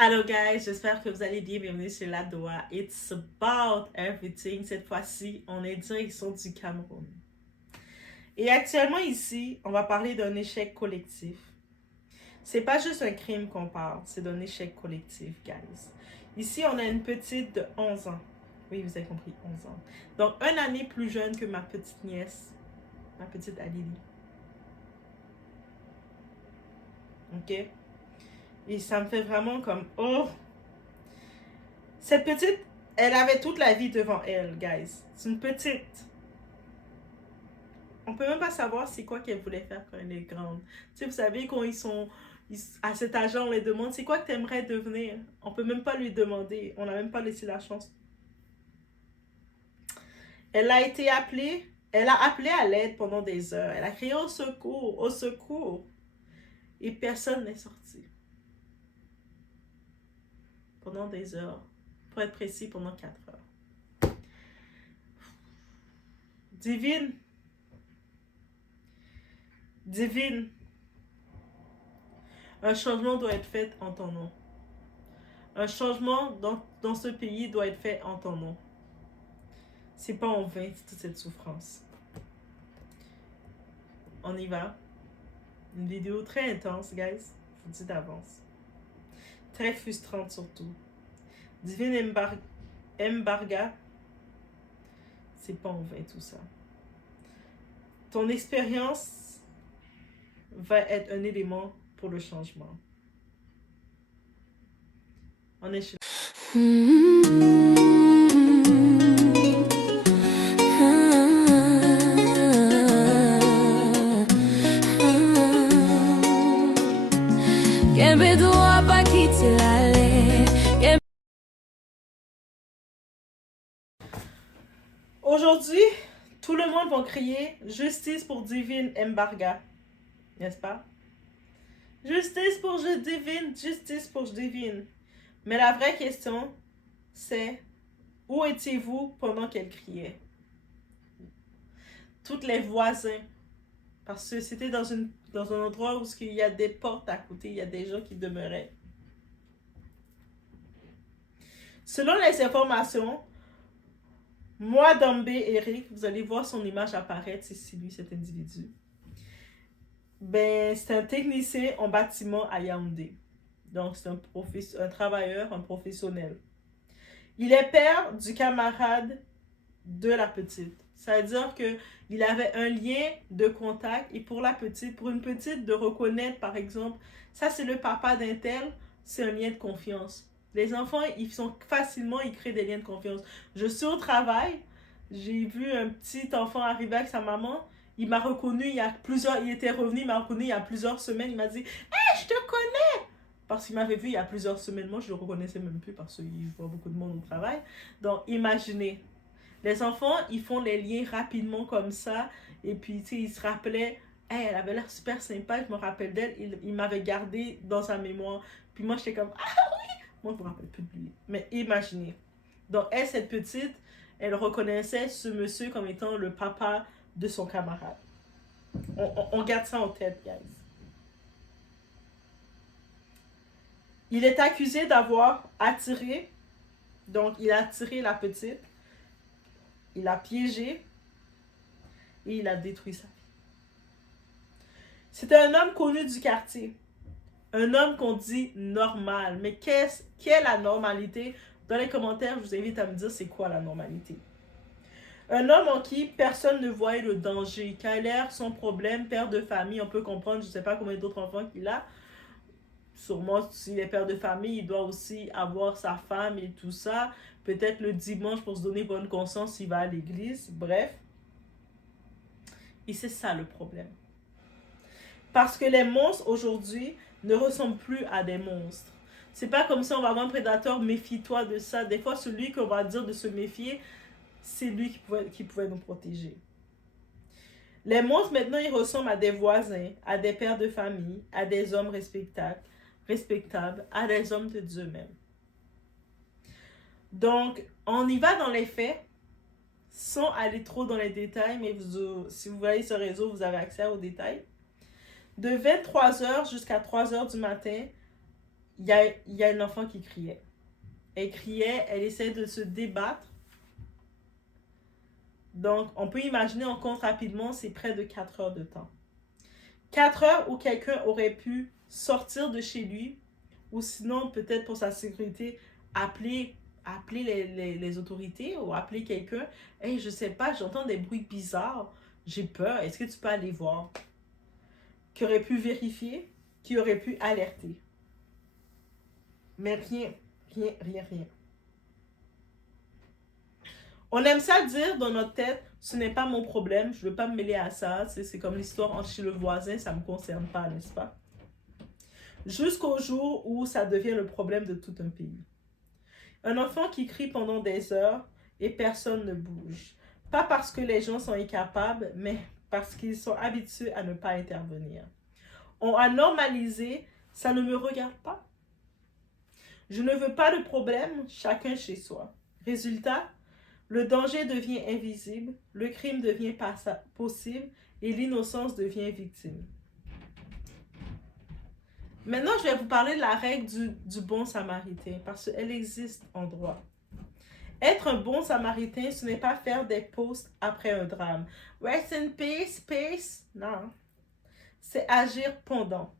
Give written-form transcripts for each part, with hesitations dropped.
Hello guys, j'espère que vous allez bien. Bienvenue sur La Doha. It's about everything. Cette fois-ci, on est direction du Cameroun. Et actuellement ici, on va parler d'un échec collectif. C'est pas juste un crime qu'on parle, c'est d'un échec collectif, guys. Ici, on a une petite de 11 ans. Oui, vous avez compris, 11 ans. Donc, une année plus jeune que ma petite nièce, ma petite Alili. Ok? Et ça me fait vraiment comme, oh, cette petite, elle avait toute la vie devant elle, guys. C'est une petite. On peut même pas savoir c'est quoi qu'elle voulait faire quand elle est grande. Tu sais, vous savez, quand à cet âge, on les demande c'est quoi que tu aimerais devenir. On peut même pas lui demander. On n'a même pas laissé la chance. Elle a été appelée. Elle a appelé à l'aide pendant des heures. Elle a crié au secours, au secours. Et personne n'est sorti. Pendant des heures. Pour être précis, pendant 4 heures. Divine. Divine. Un changement doit être fait en ton nom. Un changement dans ce pays doit être fait en ton nom. C'est pas en vain toute cette souffrance. On y va. Une vidéo très intense, guys. Je vous dis d'avance. Très frustrante surtout. Divine Embarga. C'est pas en vain tout ça. Ton expérience va être un élément pour le changement. On est chez Aujourd'hui, tout le monde va crier justice pour Divine Embarga. N'est-ce pas? Justice pour Divine, justice pour Divine. Mais la vraie question, c'est où étiez-vous pendant qu'elle criait? Toutes les voisins. Parce que c'était dans un endroit où il y a des portes à côté, il y a des gens qui demeuraient. Selon les informations, moi, Dambé Eric, vous allez voir son image apparaître, c'est lui, cet individu. Ben, c'est un technicien en bâtiment à Yaoundé. Donc, c'est un travailleur, un professionnel. Il est père du camarade de la petite. Ça veut dire qu'il avait un lien de contact et pour une petite de reconnaître, par exemple, ça c'est le papa d'un tel, c'est un lien de confiance. Les enfants, ils créent des liens de confiance. Je suis au travail, j'ai vu un petit enfant arriver avec sa maman, il m'a reconnu il était revenu, il m'a reconnu il y a plusieurs semaines, il m'a dit « Hey, je te connais !» Parce qu'il m'avait vu il y a plusieurs semaines, moi je le reconnaissais même plus parce qu'il voit beaucoup de monde au travail. Donc imaginez, les enfants, ils font les liens rapidement comme ça. Et puis, tu sais, ils se rappelaient, hey, elle avait l'air super sympa, je me rappelle d'elle. Il m'avait gardé dans sa mémoire. Puis moi, j'étais comme, ah oui! Moi, je me rappelle plus de lui. Mais imaginez. Donc, elle, cette petite, elle reconnaissait ce monsieur comme étant le papa de son camarade. On garde ça en tête, guys. Il est accusé d'avoir attiré. Donc, il a attiré la petite. Il a piégé. Et il a détruit sa vie. C'était un homme connu du quartier. Un homme qu'on dit normal. Mais qu'est la normalité? Dans les commentaires, je vous invite à me dire c'est quoi la normalité. Un homme en qui personne ne voyait le danger. Qui a l'air son problème, père de famille, on peut comprendre, je ne sais pas combien d'autres enfants qu'il a. Sûrement, s'il est père de famille, il doit aussi avoir sa femme et tout ça. Peut-être le dimanche pour se donner bonne conscience, il va à l'église. Bref. Et c'est ça le problème. Parce que les monstres aujourd'hui ne ressemblent plus à des monstres. C'est pas comme ça on va avoir un prédateur, méfie-toi de ça. Des fois, celui qu'on va dire de se méfier, c'est lui qui pouvait nous protéger. Les monstres, maintenant, ils ressemblent à des voisins, à des pères de famille, à des hommes respectables, à des hommes de Dieu même. Donc, on y va dans les faits, sans aller trop dans les détails, mais si vous voyez ce réseau, vous avez accès aux détails. De 23h jusqu'à 3h du matin, il y a un enfant qui criait. Elle criait, elle essayait de se débattre. Donc, on peut imaginer, on compte rapidement, c'est près de 4 heures de temps. 4 heures où quelqu'un aurait pu sortir de chez lui, ou sinon, peut-être pour sa sécurité, appeler les autorités ou appeler quelqu'un. Hey, je sais pas, j'entends des bruits bizarres, j'ai peur, est-ce que tu peux aller voir? Qui aurait pu vérifier, qui aurait pu alerter. Mais rien, rien, rien, rien. On aime ça dire dans notre tête, ce n'est pas mon problème, je ne veux pas me mêler à ça, c'est comme l'histoire entre chez le voisin, ça ne me concerne pas, n'est-ce pas? Jusqu'au jour où ça devient le problème de tout un pays. Un enfant qui crie pendant des heures et personne ne bouge. Pas parce que les gens sont incapables, mais parce qu'ils sont habitués à ne pas intervenir. On a normalisé, ça ne me regarde pas. Je ne veux pas de problème, chacun chez soi. Résultat, le danger devient invisible, le crime devient possible et l'innocence devient victime. Maintenant, je vais vous parler de la règle du bon samaritain parce qu'elle existe en droit. Être un bon samaritain, ce n'est pas faire des posts après un drame. Rest in peace, peace. Non. C'est agir pendant.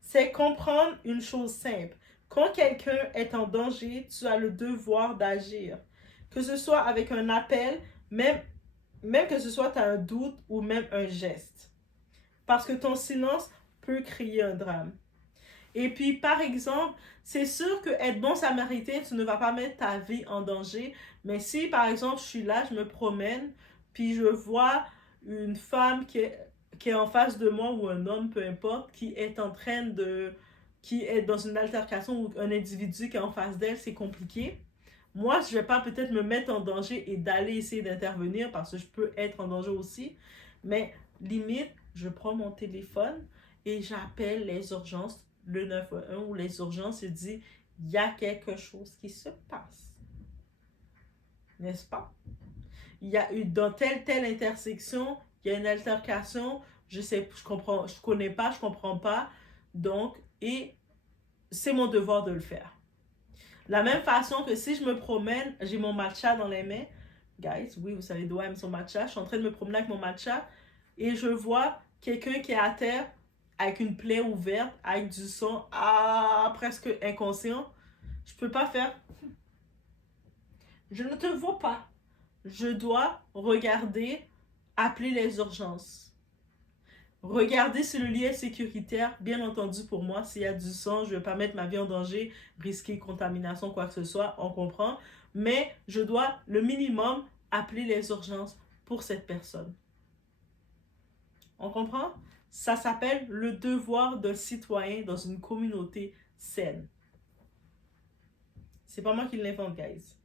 C'est comprendre une chose simple. Quand quelqu'un est en danger, tu as le devoir d'agir. Que ce soit avec un appel, même que ce soit tu as un doute ou même un geste. Parce que ton silence peut créer un drame. Et puis, par exemple, c'est sûr que être bon samaritain, tu ne vas pas mettre ta vie en danger. Mais si, par exemple, je suis là, je me promène, puis je vois une femme qui est en face de moi ou un homme, peu importe, qui est en train de... qui est dans une altercation ou un individu qui est en face d'elle, c'est compliqué. Moi, je ne vais pas peut-être me mettre en danger et d'aller essayer d'intervenir parce que je peux être en danger aussi. Mais limite, je prends mon téléphone et j'appelle les urgences, le 911 ou les urgences et dis, il y a quelque chose qui se passe. N'est-ce pas? Il y a eu dans telle intersection, il y a une altercation, je sais, je connais pas, je comprends pas. Donc, et c'est mon devoir de le faire. La même façon que si je me promène, j'ai mon matcha dans les mains. Guys, oui, vous savez d'où aime son matcha. Je suis en train de me promener avec mon matcha et je vois quelqu'un qui est à terre avec une plaie ouverte, avec du sang, presque inconscient. Je peux pas faire. Je ne te vois pas. Je dois regarder, appeler les urgences. Regardez si le lieu est sécuritaire, bien entendu pour moi, s'il y a du sang, je ne vais pas mettre ma vie en danger, risquer contamination, quoi que ce soit, on comprend. Mais je dois, le minimum, appeler les urgences pour cette personne. On comprend? Ça s'appelle le devoir d'un citoyen dans une communauté saine. C'est pas moi qui l'invente, guys.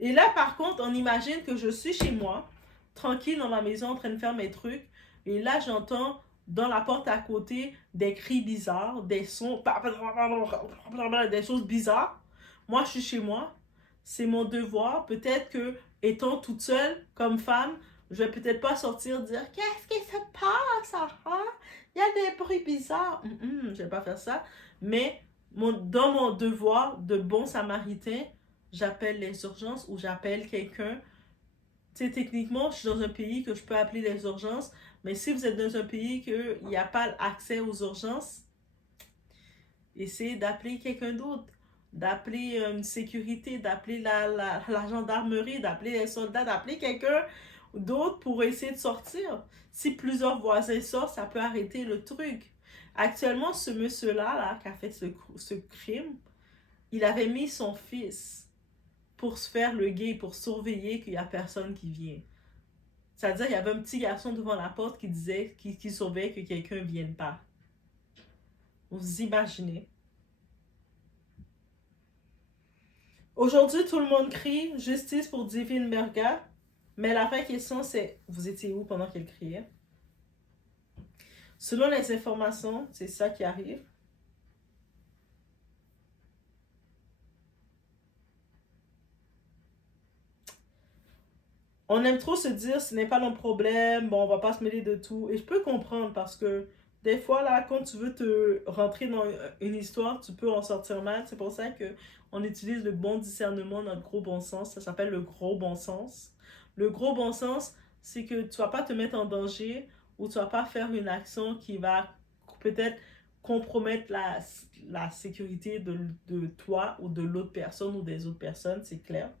Et là, par contre, on imagine que je suis chez moi, tranquille dans ma maison, en train de faire mes trucs. Et là, j'entends dans la porte à côté des cris bizarres, des sons, des choses bizarres. Moi, je suis chez moi. C'est mon devoir. Peut-être que, étant toute seule comme femme, je vais peut-être pas sortir dire qu'est-ce qui se passe, hein? Il y a des bruits bizarres. Je vais pas faire ça. Mais dans mon devoir de bon samaritain, j'appelle les urgences ou j'appelle quelqu'un. Tu sais, techniquement, je suis dans un pays que je peux appeler les urgences, mais si vous êtes dans un pays qu'il n'y a pas accès aux urgences, essayez d'appeler quelqu'un d'autre, d'appeler une sécurité, d'appeler la gendarmerie, d'appeler les soldats, d'appeler quelqu'un d'autre pour essayer de sortir. Si plusieurs voisins sortent, ça peut arrêter le truc. Actuellement, ce monsieur-là qui a fait ce crime, il avait mis son fils pour se faire le gay, pour surveiller qu'il n'y a personne qui vient. C'est-à-dire qu'il y avait un petit garçon devant la porte qui disait, qui surveillait que quelqu'un ne vienne pas. Vous imaginez. Aujourd'hui, tout le monde crie justice pour Divine Merga, mais la vraie question c'est, vous étiez où pendant qu'elle criait? Selon les informations, c'est ça qui arrive. On aime trop se dire ce n'est pas notre problème, bon, on va pas se mêler de tout. Et je peux comprendre parce que Des fois, là, quand tu veux te rentrer dans une histoire, tu peux en sortir mal. C'est pour ça que on utilise le bon discernement, notre gros bon sens. Ça s'appelle le gros bon sens. Le gros bon sens, c'est que tu vas pas te mettre en danger ou tu vas pas faire une action qui va peut-être compromettre la sécurité de toi ou de l'autre personne ou des autres personnes, c'est clair.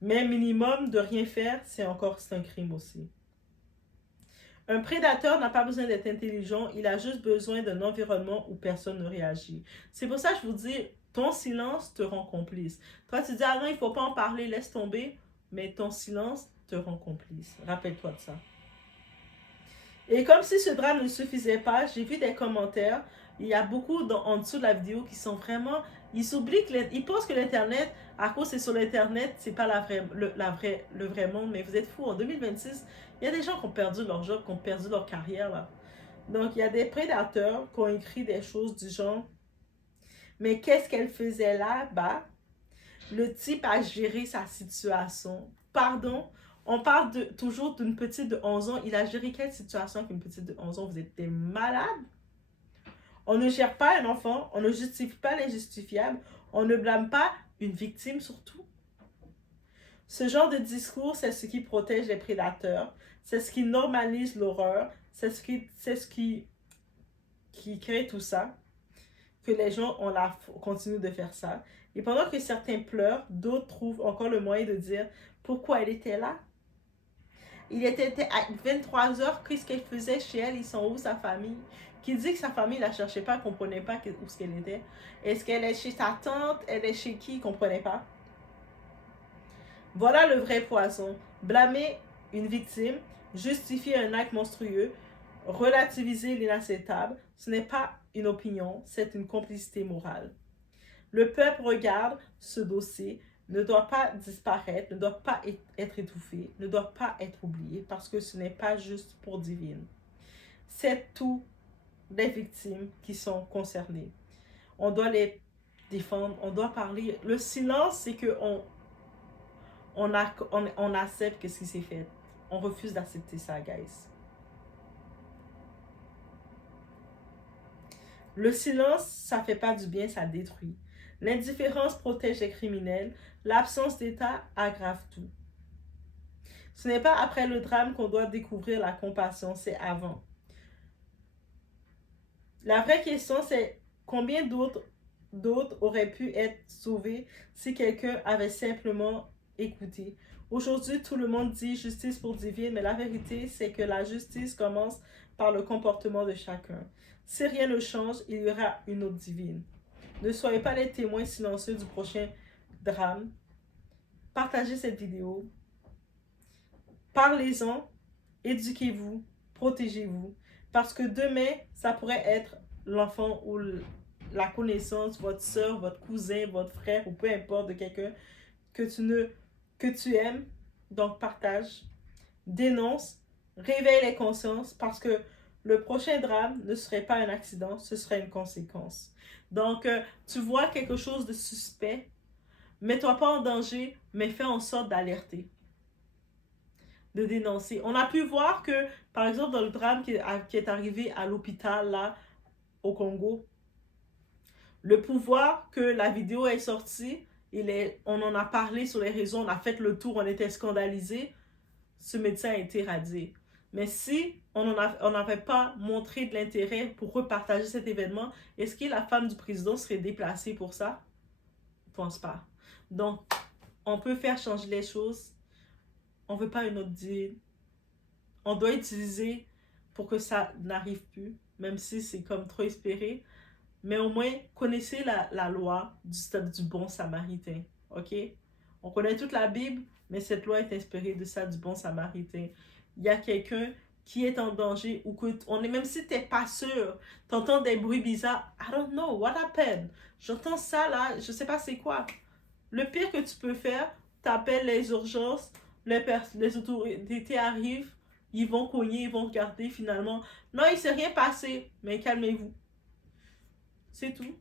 Mais minimum de rien faire, c'est un crime aussi. Un prédateur n'a pas besoin d'être intelligent, il a juste besoin d'un environnement où personne ne réagit. C'est pour ça que je vous dis, ton silence te rend complice. Toi, tu dis, ah non, il ne faut pas en parler, laisse tomber, mais ton silence te rend complice. Rappelle-toi de ça. Et comme si ce drame ne suffisait pas, j'ai vu des commentaires. Il y a beaucoup en dessous de la vidéo qui sont vraiment. Ils s'oublient ils pensent que l'Internet, à cause c'est sur l'Internet, c'est pas le vrai monde. Mais vous êtes fous. En 2026, il y a des gens qui ont perdu leur job, qui ont perdu leur carrière. Là. Donc, il y a des prédateurs qui ont écrit des choses du genre. Mais qu'est-ce qu'elle faisait là-bas? Le type a géré sa situation. Pardon, on parle toujours d'une petite de 11 ans. Il a géré quelle situation avec une petite de 11 ans? Vous êtes des malades? On ne gère pas un enfant, on ne justifie pas l'injustifiable, on ne blâme pas une victime surtout. Ce genre de discours, c'est ce qui protège les prédateurs, c'est ce qui normalise l'horreur, c'est ce qui crée tout ça, que les gens continuent de faire ça. Et pendant que certains pleurent, d'autres trouvent encore le moyen de dire pourquoi elle était là. Il était à 23 heures, qu'est-ce qu'elle faisait chez elle, ils sont où sa famille? Qui dit que sa famille ne la cherchait pas, ne comprenait pas où ce qu'elle était. Est-ce qu'elle est chez sa tante, elle est chez qui, ne comprenait pas. Voilà le vrai poison. Blâmer une victime, justifier un acte monstrueux, relativiser l'inacceptable, ce n'est pas une opinion, c'est une complicité morale. Le peuple regarde ce dossier, ne doit pas disparaître, ne doit pas être étouffé, ne doit pas être oublié, parce que ce n'est pas juste pour divine. C'est tous les victimes qui sont concernées. On doit les défendre, on doit parler. Le silence, c'est qu'on on accepte ce qui s'est fait. On refuse d'accepter ça, guys. Le silence, ça fait pas du bien, ça détruit. L'indifférence protège les criminels. L'absence d'État aggrave tout. Ce n'est pas après le drame qu'on doit découvrir la compassion, c'est avant. La vraie question, c'est combien d'autres auraient pu être sauvés si quelqu'un avait simplement écouté. Aujourd'hui, tout le monde dit justice pour divine, mais la vérité, c'est que la justice commence par le comportement de chacun. Si rien ne change, il y aura une autre divine. Ne soyez pas les témoins silencieux du prochain drame. Partagez cette vidéo. Parlez-en. Éduquez-vous. Protégez-vous. Parce que demain, ça pourrait être l'enfant ou la connaissance, votre soeur, votre cousin, votre frère ou peu importe de quelqu'un que tu aimes. Donc, partage. Dénonce. Réveille les consciences parce que le prochain drame ne serait pas un accident, ce serait une conséquence. Donc, tu vois quelque chose de suspect, mets-toi pas en danger, mais fais en sorte d'alerter, de dénoncer. On a pu voir que, par exemple, dans le drame qui est arrivé à l'hôpital, là, au Congo, le pouvoir que la vidéo est sortie, on en a parlé sur les réseaux, on a fait le tour, on était scandalisés, ce médecin a été radié. Mais si on n'avait pas montré de l'intérêt pour repartager cet événement, est-ce que la femme du président serait déplacée pour ça? Je ne pense pas. Donc, on peut faire changer les choses. On ne veut pas une autre deal. On doit utiliser pour que ça n'arrive plus, même si c'est comme trop espéré. Mais au moins, connaissez la loi du bon samaritain. OK? On connaît toute la Bible, mais cette loi est inspirée de ça, du bon samaritain. Il y a quelqu'un qui est en danger ou que même si tu n'es pas sûr, tu entends des bruits bizarres. I don't know, what happened? J'entends ça là, je sais pas c'est quoi. Le pire que tu peux faire, tu appelles les urgences, les autorités arrivent, ils vont cogner, ils vont regarder finalement. Non, il ne s'est rien passé, mais calmez-vous. C'est tout.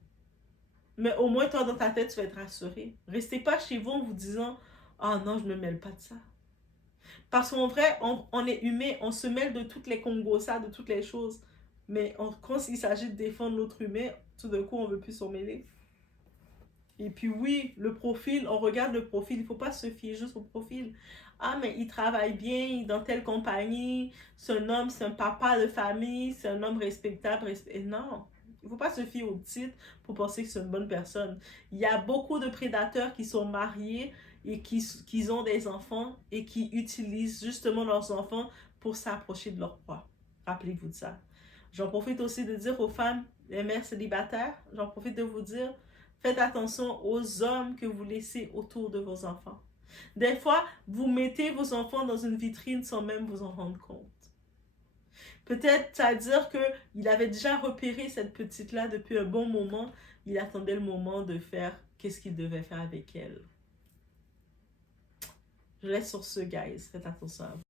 Mais au moins, toi, dans ta tête, tu vas être rassuré. Restez pas chez vous en vous disant « Ah non, je me mêle pas de ça. » Parce qu'en vrai, on est humain, on se mêle de toutes les congosas, de toutes les choses. Mais quand il s'agit de défendre l'autre humain, tout d'un coup, on veut plus s'en mêler. Et puis oui, le profil, on regarde le profil, il ne faut pas se fier juste au profil. Ah, mais il travaille bien dans telle compagnie, c'est un homme, c'est un papa de famille, c'est un homme respectable. Non, il ne faut pas se fier au titre pour penser que c'est une bonne personne. Il y a beaucoup de prédateurs qui sont mariés et qui ont des enfants et qui utilisent justement leurs enfants pour s'approcher de leur proie. Rappelez-vous de ça. J'en profite aussi de dire aux femmes, les mères célibataires, j'en profite de vous dire, faites attention aux hommes que vous laissez autour de vos enfants. Des fois, vous mettez vos enfants dans une vitrine sans même vous en rendre compte. Peut-être, ça veut dire qu'il avait déjà repéré cette petite-là depuis un bon moment. Il attendait le moment de faire qu'est-ce qu'il devait faire avec elle. Je laisse sur ce, guys. Faites attention à vous.